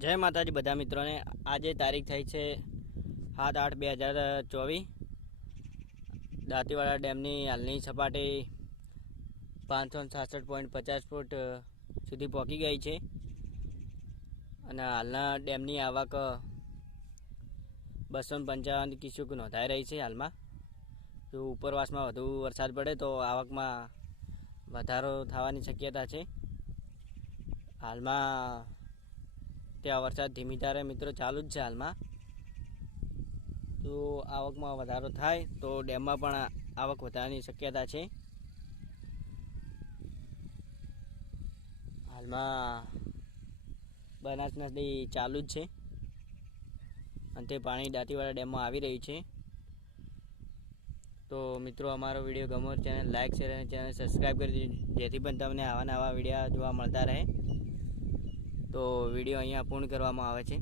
જય માતાજી બધા મિત્રોને. આજે તારીખ થઈ છે સાત આઠ બે હજાર ચોવીસ. દાંતીવાડા ડેમની હાલની સપાટી પાંચસો છાસઠ પોઈન્ટ પચાસ ફૂટ સુધી પહોંચી ગઈ છે. અને હાલના ડેમની આવક બસો પંચાવન કિસ્યુક નોંધાઈ રહી છે હાલમાં. જો ઉપરવાસમાં વધુ વરસાદ પડે તો આવકમાં વધારો થવાની શક્યતા છે. હાલમાં ત્યાં વરસાદ ધીમી ધારે મિત્રો ચાલુ જ છે હાલમાં. તો આવકમાં વધારો થાય તો ડેમમાં પણ આવક વધારવાની શક્યતા છે. હાલમાં બનાસ નદી ચાલુ જ છે. અને તે પાણી દાંતીવાડા ડેમમાં આવી રહ્યું છે. તો મિત્રો અમારો વીડિયો ગમો ચેનલ લાઇક શેર અને ચેનલ સબસ્ક્રાઈબ કરી દીધું જેથી પણ તમને આવા નવા વીડિયો જોવા મળતા રહે. તો વીડિયો અહીંયા પૂર્ણ કરવામાં આવે છે.